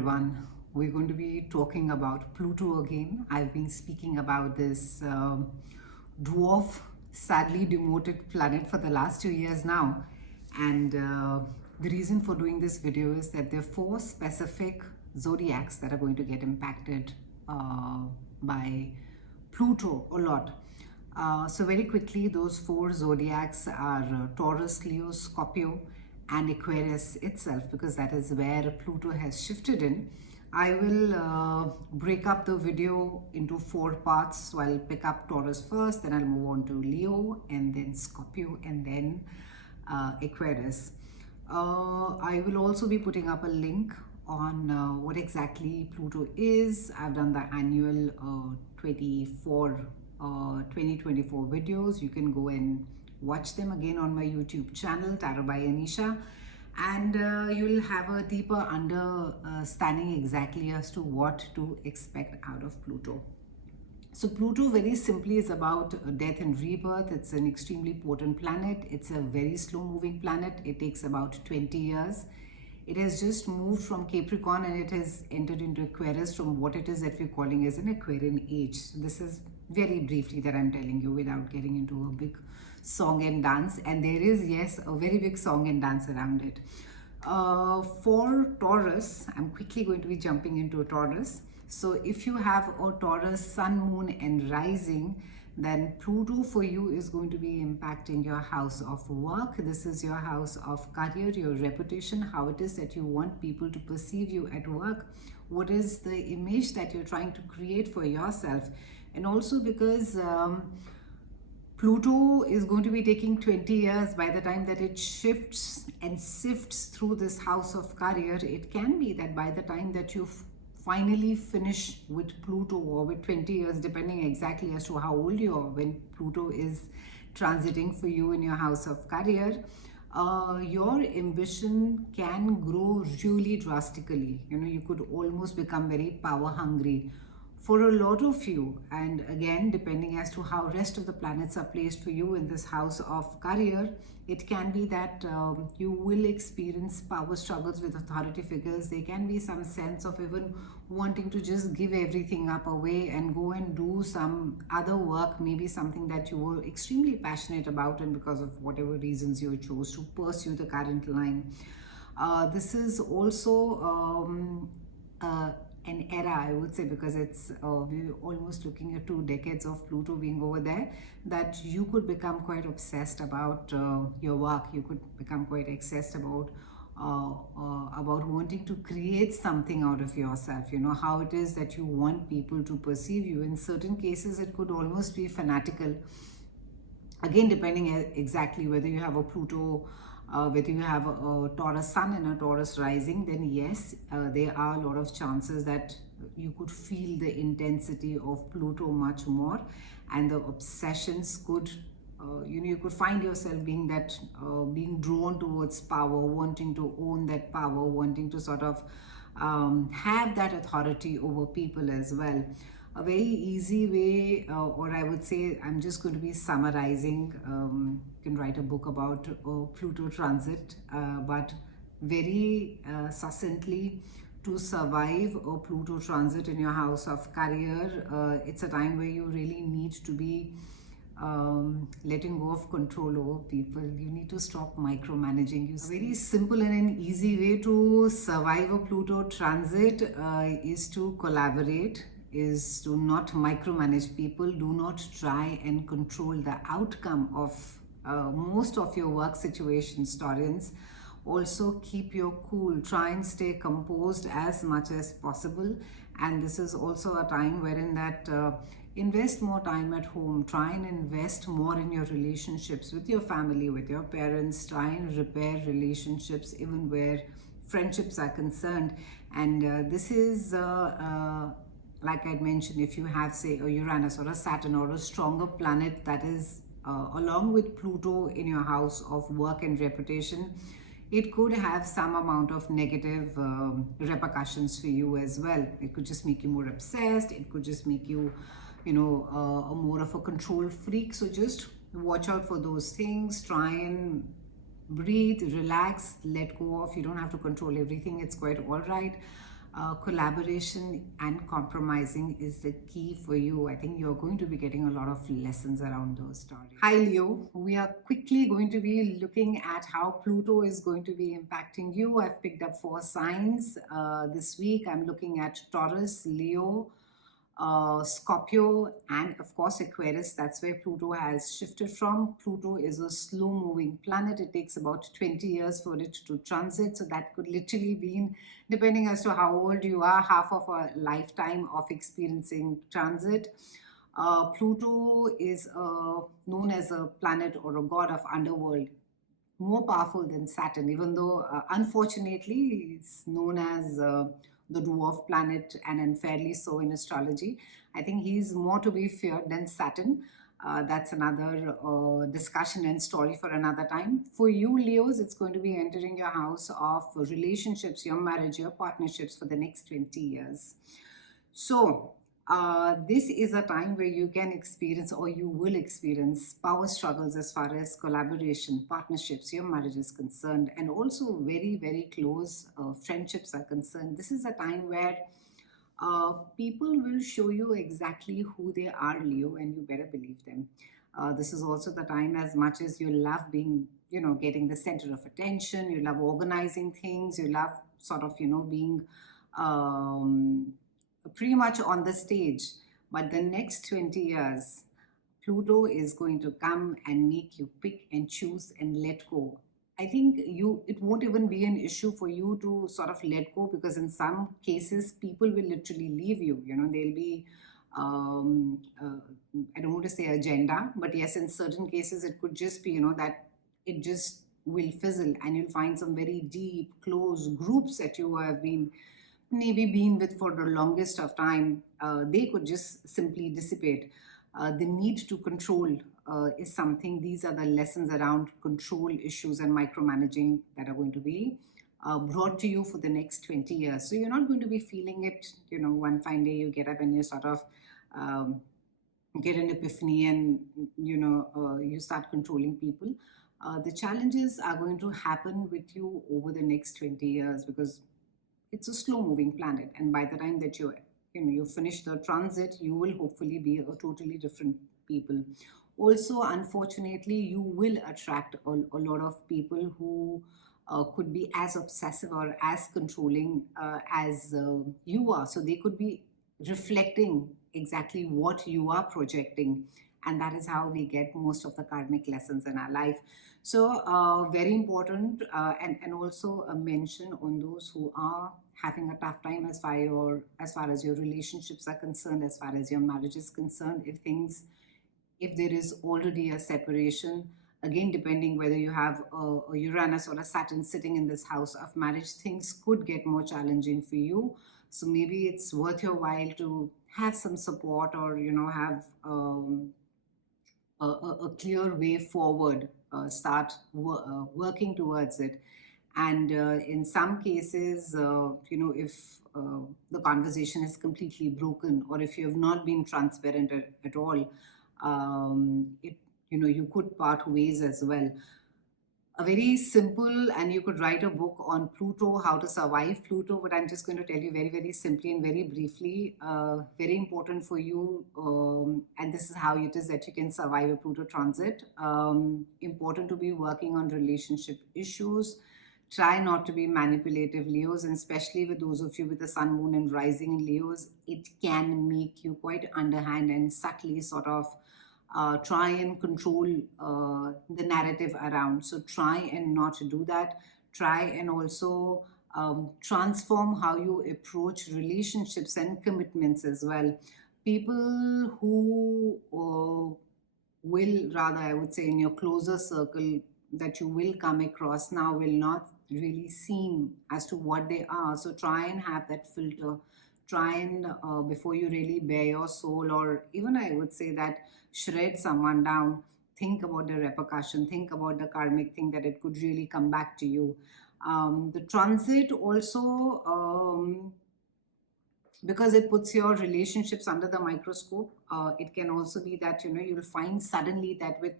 everyone. We're going to be talking about Pluto again. I've been speaking about this dwarf, sadly demoted planet for the last 2 years now. And the reason for doing this video is that there are 4 specific zodiacs that are going to get impacted by Pluto a lot. So very quickly, those 4 zodiacs are Taurus, Leo, Scorpio, and Aquarius itself, because that is where Pluto has shifted in. I will break up the video into 4 parts. So I'll pick up Taurus first, then I'll move on to Leo, and then Scorpio, and then Aquarius. I will also be putting up a link on what exactly Pluto is. I've done the annual 2024 videos. You can go and watch them again on my YouTube channel, tarotbyanisha, and you will have a deeper understanding exactly as to what to expect out of Pluto. So Pluto very simply is about death and rebirth. It's an extremely potent planet. It's a very slow moving planet. It takes about 20 years. It has just moved from Capricorn and it has entered into Aquarius from what it is that we're calling as an Aquarian age. So this is very briefly that I'm telling you without getting into a big song and dance. And there is, yes, a very big song and dance around it. For Taurus, I'm quickly going to be jumping into Taurus. So if you have a Taurus sun, moon and rising, then Pluto for you is going to be impacting your house of work. This is your house of career, your reputation, how it is that you want people to perceive you at work. What is the image that you're trying to create for yourself? And also because Pluto is going to be taking 20 years by the time that it shifts and sifts through this house of career. It can be that by the time that you finally finish with Pluto, or with 20 years, depending exactly as to how old you are when Pluto is transiting for you in your house of career, your ambition can grow really drastically. You know, you could almost become very power hungry for a lot of you. And again, depending as to how rest of the planets are placed for you in this house of career, it can be that you will experience power struggles with authority figures. There can be some sense of even wanting to just give everything up away and go and do some other work, maybe something that you were extremely passionate about, and because of whatever reasons you chose to pursue the current line. This is also an era, I would say, because it's we're almost looking at 2 decades of Pluto being over there, that you could become quite obsessed about your work. You could become quite obsessed about wanting to create something out of yourself. You know, how it is that you want people to perceive you. In certain cases, it could almost be fanatical. Again, depending exactly whether you have a Pluto, whether you have a Taurus sun and a Taurus rising, then yes, there are a lot of chances that you could feel the intensity of Pluto much more, and the obsessions could, you could find yourself being drawn towards power, wanting to own that power, wanting to sort of have that authority over people as well. A very easy way, or I would say, I'm just going to be summarizing. You can write a book about Pluto transit, but very succinctly, to survive a Pluto transit in your house of career, it's a time where you really need to be letting go of control over people. You need to stop micromanaging. A very simple and an easy way to survive a Pluto transit is to collaborate, is to not micromanage people. Do not try and control the outcome of most of your work situations, Taurians. Also keep your cool, try and stay composed as much as possible. And this is also a time wherein that invest more time at home, try and invest more in your relationships with your family, with your parents, try and repair relationships even where friendships are concerned. And this is like I mentioned, if you have, say, a Uranus or a Saturn or a stronger planet that is along with Pluto in your house of work and reputation, it could have some amount of negative repercussions for you as well. It could just make you more obsessed. It could just make you, more of a control freak. So just watch out for those things. Try and breathe, relax, let go of. You don't have to control everything. It's quite all right. Collaboration and compromising is the key for you. I think you're going to be getting a lot of lessons around those stories. Hi Leo, we are quickly going to be looking at how Pluto is going to be impacting you. I've picked up 4 signs this week. I'm looking at Taurus, Leo, Scorpio, and of course Aquarius. That's where Pluto has shifted from. Pluto is a slow moving planet. It takes about 20 years for it to transit, so that could literally be, depending as to how old you are, half of a lifetime of experiencing transit. Pluto is known as a planet or a god of underworld, more powerful than Saturn, even though unfortunately it's known as the dwarf planet, and unfairly so in astrology. I think he's more to be feared than Saturn. That's another discussion and story for another time. For you Leos, it's going to be entering your house of relationships, your marriage, your partnerships for the next 20 years. So this is a time where you can experience, or you will experience, power struggles as far as collaboration, partnerships, your marriage is concerned, and also very, very close friendships are concerned. This is a time where people will show you exactly who they are, Leo, and you better believe them. This is also the time, as much as you love being, getting the center of attention, you love organizing things, you love sort of, being pretty much on the stage. But the next 20 years, Pluto is going to come and make you pick and choose and let go. I think it won't even be an issue for you to sort of let go, because in some cases people will literally leave you. There'll be I don't want to say agenda, but yes, in certain cases it could just be that it just will fizzle, and you'll find some very deep, close groups that you have maybe been with for the longest of time. They could just simply dissipate. The need to control is something. These are the lessons around control issues and micromanaging that are going to be brought to you for the next 20 years. So you're not going to be feeling it, one fine day you get up and you sort of get an epiphany, and you start controlling people. The challenges are going to happen with you over the next 20 years, because it's a slow moving planet, and by the time that you finish the transit, you will hopefully be a totally different people. Also, unfortunately, you will attract a lot of people who could be as obsessive or as controlling as you are. So they could be reflecting exactly what you are projecting, and that is how we get most of the karmic lessons in our life. So very important, and also a mention on those who are having a tough time as far as your relationships are concerned, as far as your marriage is concerned. If there is already a separation, again, depending whether you have a Uranus or a Saturn sitting in this house of marriage, things could get more challenging for you. So maybe it's worth your while to have some support, or have a clear way forward, start working towards it. And in some cases, if the conversation is completely broken, or if you have not been transparent at all, you could part ways as well. A very simple, and you could write a book on Pluto, how to survive Pluto, but I'm just going to tell you very, very simply and very briefly. Very important for you, and this is how it is that you can survive a Pluto transit. Important to be working on relationship issues. Try not to be manipulative, Leos, and especially with those of you with the sun, moon, and rising in Leos. It can make you quite underhand and subtly sort of try and control the narrative around. So try and not do that. Try and also transform how you approach relationships and commitments as well. People who will, rather, I would say, in your closer circle that you will come across now, will not really seem as to what they are. So try and have that filter. Try and before you really bare your soul, or even I would say that shred someone down, think about the repercussion, think about the karmic thing that it could really come back to you. The transit also, because it puts your relationships under the microscope, it can also be that you'll find suddenly that with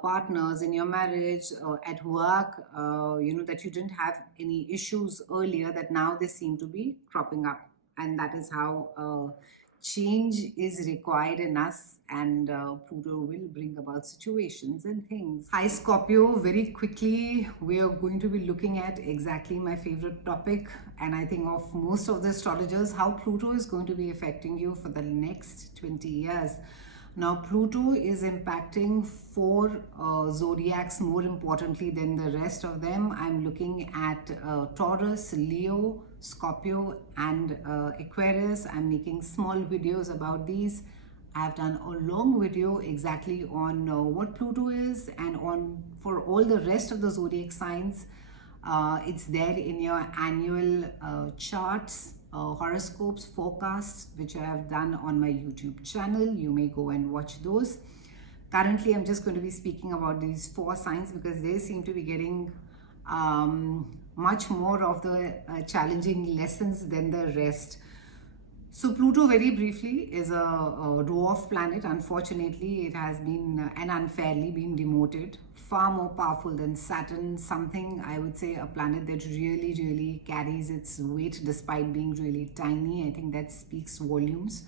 partners, in your marriage, at work, that you didn't have any issues earlier, that now they seem to be cropping up. And that is how change is required in us, and Pluto will bring about situations and things. Hi Scorpio, very quickly we are going to be looking at exactly my favorite topic, and I think of most of the astrologers, how Pluto is going to be affecting you for the next 20 years. Now, Pluto is impacting four zodiacs more importantly than the rest of them. I'm looking at Taurus, Leo, Scorpio, and Aquarius. I'm making small videos about these. I've done a long video exactly on what Pluto is, and on for all the rest of the zodiac signs. It's there in your annual charts, horoscopes, forecasts, which I have done on my YouTube channel. You may go and watch those. Currently, I'm just going to be speaking about these four signs because they seem to be getting much more of the challenging lessons than the rest. So Pluto, very briefly, is a dwarf planet. Unfortunately, it has been and unfairly been demoted. Far more powerful than Saturn, something, I would say, a planet that really carries its weight despite being really tiny. I think that speaks volumes.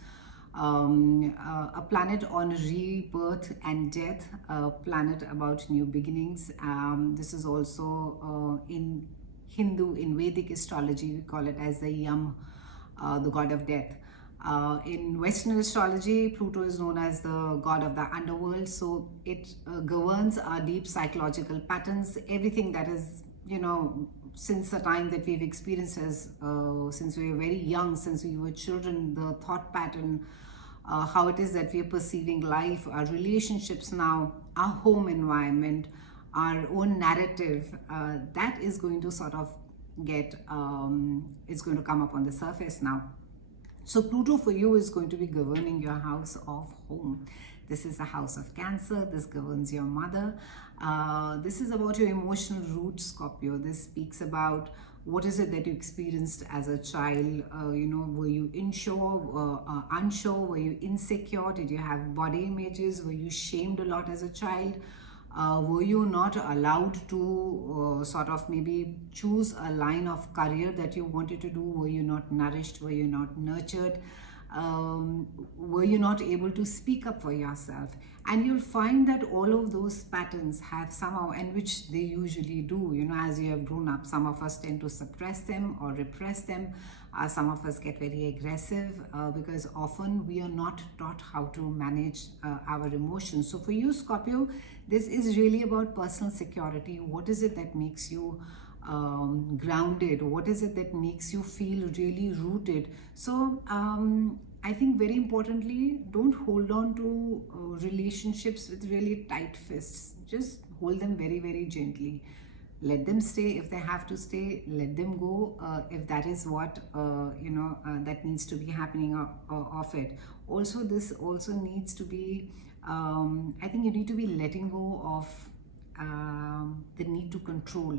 A planet on rebirth and death, a planet about new beginnings. This is also in Hindu, in Vedic astrology, we call it as the Yam, the god of death. In Western astrology, Pluto is known as the god of the underworld, so it governs our deep psychological patterns, everything that is, since the time that we've experienced as, since we were very young, since we were children, the thought pattern, how it is that we are perceiving life, our relationships now, our home environment, our own narrative, that is going to sort of it's going to come up on the surface now. So Pluto for you is going to be governing your house of home. This is the house of Cancer. This governs your mother. This is about your emotional roots, Scorpio. This speaks about what is it that you experienced as a child. Were you unsure? Were you insecure? Did you have body images? Were you shamed a lot as a child? Were you not allowed to sort of maybe choose a line of career that you wanted to do? Were you not nourished? Were you not nurtured? Were you not able to speak up for yourself? And you'll find that all of those patterns have somehow, and which they usually do, as you have grown up, some of us tend to suppress them or repress them. Some of us get very aggressive because often we are not taught how to manage our emotions. So for you, Scorpio, this is really about personal security. What is it that makes you grounded? What is it that makes you feel really rooted? So I think very importantly, don't hold on to relationships with really tight fists. Just hold them very gently. Let them stay if they have to stay. Let them go if that is what that needs to be happening of it. Also, this also needs to be, I think you need to be letting go of the need to control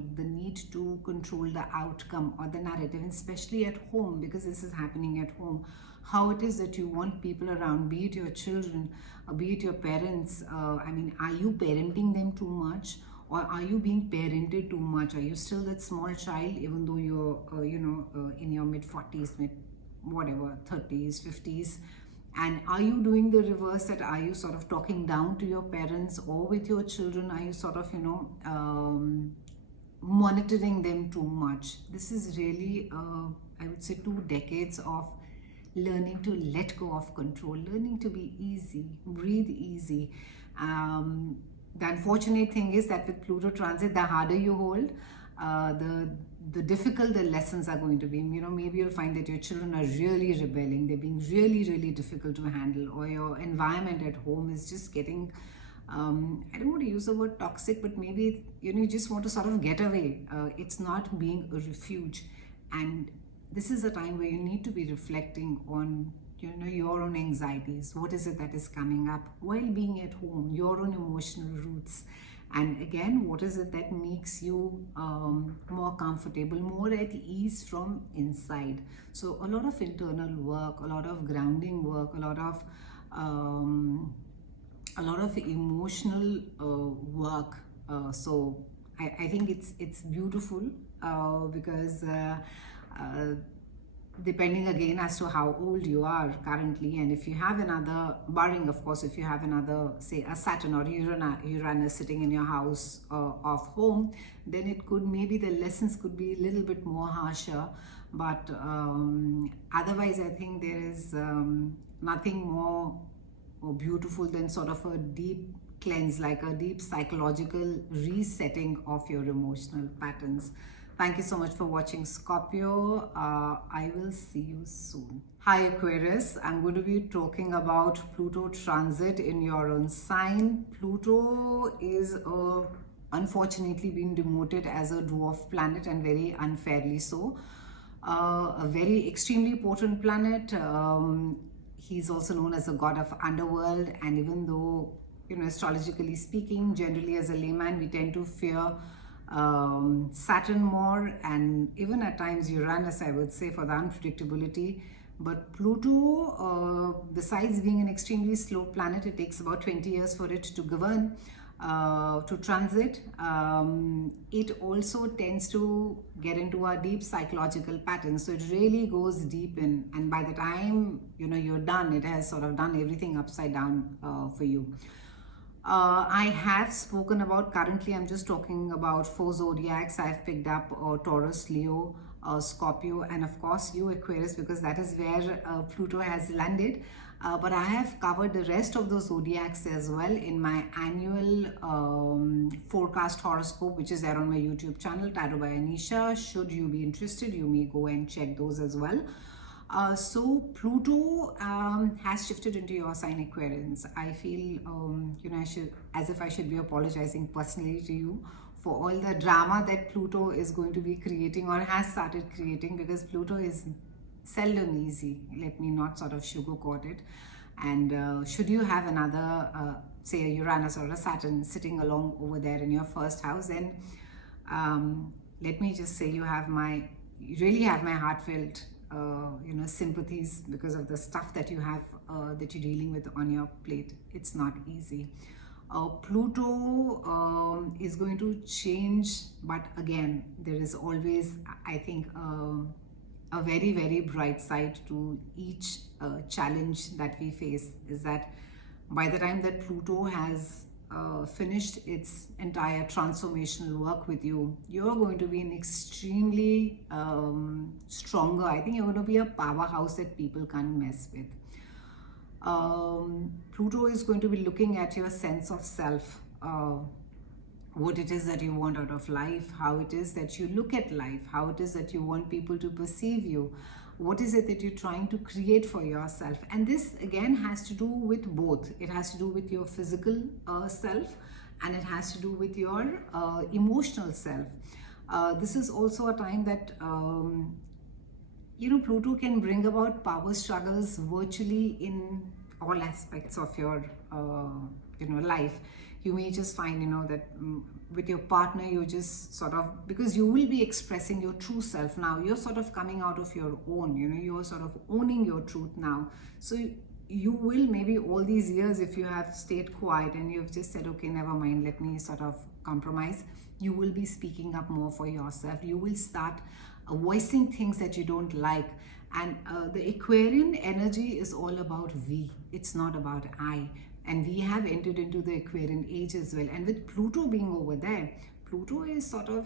the outcome or the narrative, and especially at home, because this is happening at home. How it is that you want people around, be it your children, be it your parents. Are you parenting them too much? Or are you being parented too much? Are you still that small child, even though you're, in your mid-40s, mid-whatever, 30s, 50s? And are you doing the reverse, that are you sort of talking down to your parents, or with your children, are you sort of, monitoring them too much? This is really, I would say, 2 decades of learning to let go of control, learning to be easy, breathe easy. The unfortunate thing is that with Pluto transit, the harder you hold, the difficult the lessons are going to be. Maybe you'll find that your children are really rebelling, they're being really difficult to handle, or your environment at home is just getting, I don't want to use the word toxic, but maybe you just want to sort of get away. It's not being a refuge, and this is a time where you need to be reflecting on your own anxieties. What is it that is coming up while being at home, your own emotional roots, and again, what is it that makes you more comfortable, more at ease from inside? So a lot of internal work, a lot of grounding work, a lot of a lot of emotional work. So I think it's beautiful because depending again as to how old you are currently, and if you have another, barring of course, if you have another, say a Saturn or Uranus sitting in your house of home, then it could, maybe the lessons could be a little bit more harsher. But otherwise I think there is nothing more beautiful than sort of a deep cleanse, like a deep psychological resetting of your emotional patterns. Thank you so much for watching, Scorpio. I will see you soon. Hi Aquarius, I'm going to be talking about Pluto transit in your own sign. Pluto is unfortunately been demoted as a dwarf planet, and very unfairly so. A very extremely potent planet. He's also known as a god of underworld, and even though, astrologically speaking, generally as a layman, we tend to fear Saturn more, and even at times Uranus, I would say, for the unpredictability. But Pluto, besides being an extremely slow planet, it takes about 20 years for it to govern, to transit. It also tends to get into a deep psychological pattern, so it really goes deep in, and by the time you're done, it has sort of done everything upside down for you. I have spoken about, currently I'm just talking about 4 zodiacs. I've picked up Taurus, Leo, Scorpio, and of course you, Aquarius, because that is where Pluto has landed. But I have covered the rest of those zodiacs as well in my annual forecast horoscope, which is there on my YouTube channel, tarotbyanisha. Should you be interested, you may go and check those as well. So Pluto has shifted into your sign, Aquarians. I feel, I should be apologizing personally to you for all the drama that Pluto is going to be creating or has started creating, because Pluto is seldom easy. Let me not sort of sugarcoat it. And should you have another, say a Uranus or a Saturn sitting along over there in your first house, then let me just say you really have my heartfelt sympathies, because of the stuff that you have that you're dealing with on your plate. It's not easy. Pluto is going to change, but again, there is always, I think, a very, very bright side to each challenge that we face. Is that by the time that Pluto has finished its entire transformational work with you, you're going to be an extremely stronger, I think you're going to be a powerhouse that people can't mess with. Pluto is going to be looking at your sense of self, what it is that you want out of life, how it is that you look at life, how it is that you want people to perceive you, what is it that you're trying to create for yourself. And this again has to do with both. It has to do with your physical self, and it has to do with your emotional self. This is also a time that Pluto can bring about power struggles virtually in all aspects of your life. You may just find that with your partner, you just sort of, because you will be expressing your true self now. You're sort of coming out of your own, you're sort of owning your truth now. So you will, maybe all these years, if you have stayed quiet and you've just said, okay, never mind, let me sort of compromise, you will be speaking up more for yourself. You will start voicing things that you don't like. And the Aquarian energy is all about we. It's not about I. And we have entered into the Aquarian age as well. And with Pluto being over there, Pluto is sort of,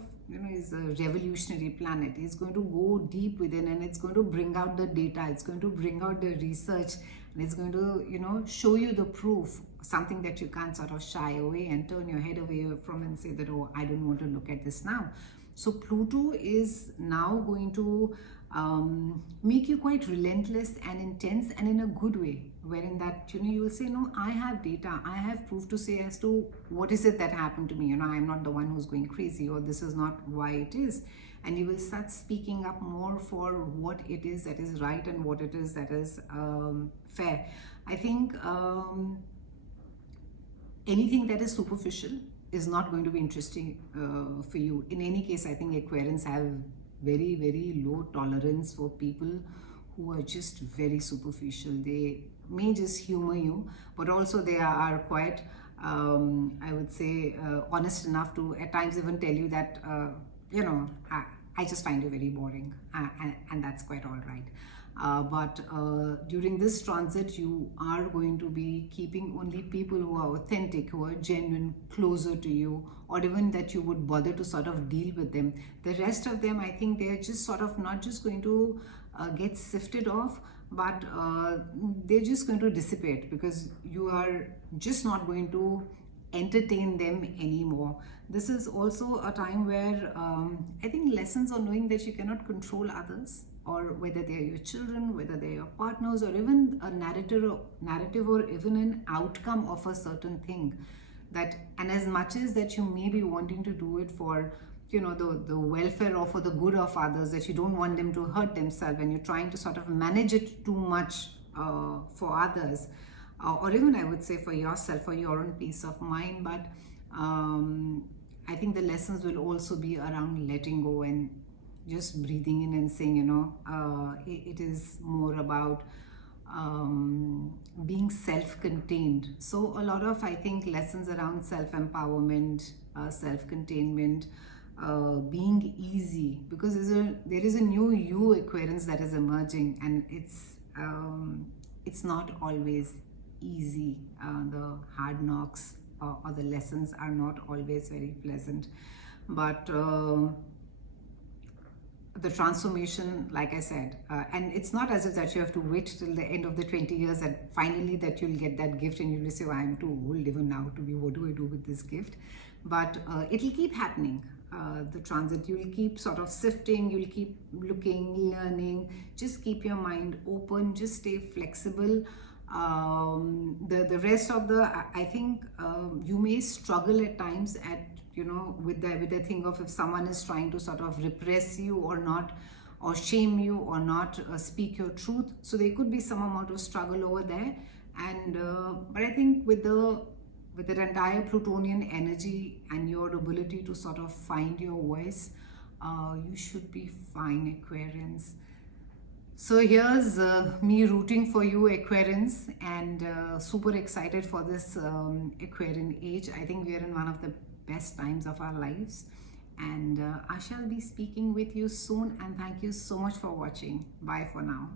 is a revolutionary planet. It's going to go deep within, and it's going to bring out the data. It's going to bring out the research, and it's going to, show you the proof, something that you can't sort of shy away and turn your head away from and say that, oh, I don't want to look at this now. So Pluto is now going to make you quite relentless and intense, and in a good way, wherein that you will say, no, I have data, I have proof to say as to what is it that happened to me. I'm not the one who's going crazy, or this is not why it is. And you will start speaking up more for what it is that is right and what it is that is fair. I think anything that is superficial is not going to be interesting for you. In any case, I think Aquarians have very, very low tolerance for people who are just very superficial. They may just humor you, but also they are quite, I would say, honest enough to at times even tell you that, you know, I just find you very boring, and that's quite all right. But during this transit, you are going to be keeping only people who are authentic, who are genuine, closer to you, or even that you would bother to sort of deal with them. The rest of them, I think they're just sort of not just going to get sifted off, but they're just going to dissipate, because you are just not going to entertain them anymore. This is also a time where I think lessons on knowing that you cannot control others, or whether they are your children, whether they are your partners, or even a narrative or even an outcome of a certain thing. That, and as much as that you may be wanting to do it for, you know, the welfare or for the good of others, that you don't want them to hurt themselves, and you're trying to sort of manage it too much for others, or even I would say for yourself, for your own peace of mind. But I think the lessons will also be around letting go and just breathing in and saying, you know, it is more about being self-contained. So a lot of, I think, lessons around self-empowerment, self-containment, being easy, because there is a new you, Aquarians, that is emerging, and it's not always easy. The hard knocks or the lessons are not always very pleasant, but the transformation, like I said, and it's not as if that you have to wait till the end of the 20 years and finally that you'll get that gift and you'll say, oh, I'm too old even now to be, what do I do with this gift? But it'll keep happening. The transit, you'll keep sort of sifting, you'll keep looking, learning. Just keep your mind open, just stay flexible. The rest of the, I think you may struggle at times at, you know, with the thing of if someone is trying to sort of repress you or not, or shame you or not speak your truth. So there could be some amount of struggle over there. And but I think with that entire Plutonian energy and your ability to sort of find your voice, you should be fine, Aquarians. So here's me rooting for you, Aquarians, and super excited for this Aquarian age. I think we are in one of the best times of our lives, and I shall be speaking with you soon, and thank you so much for watching. Bye for now.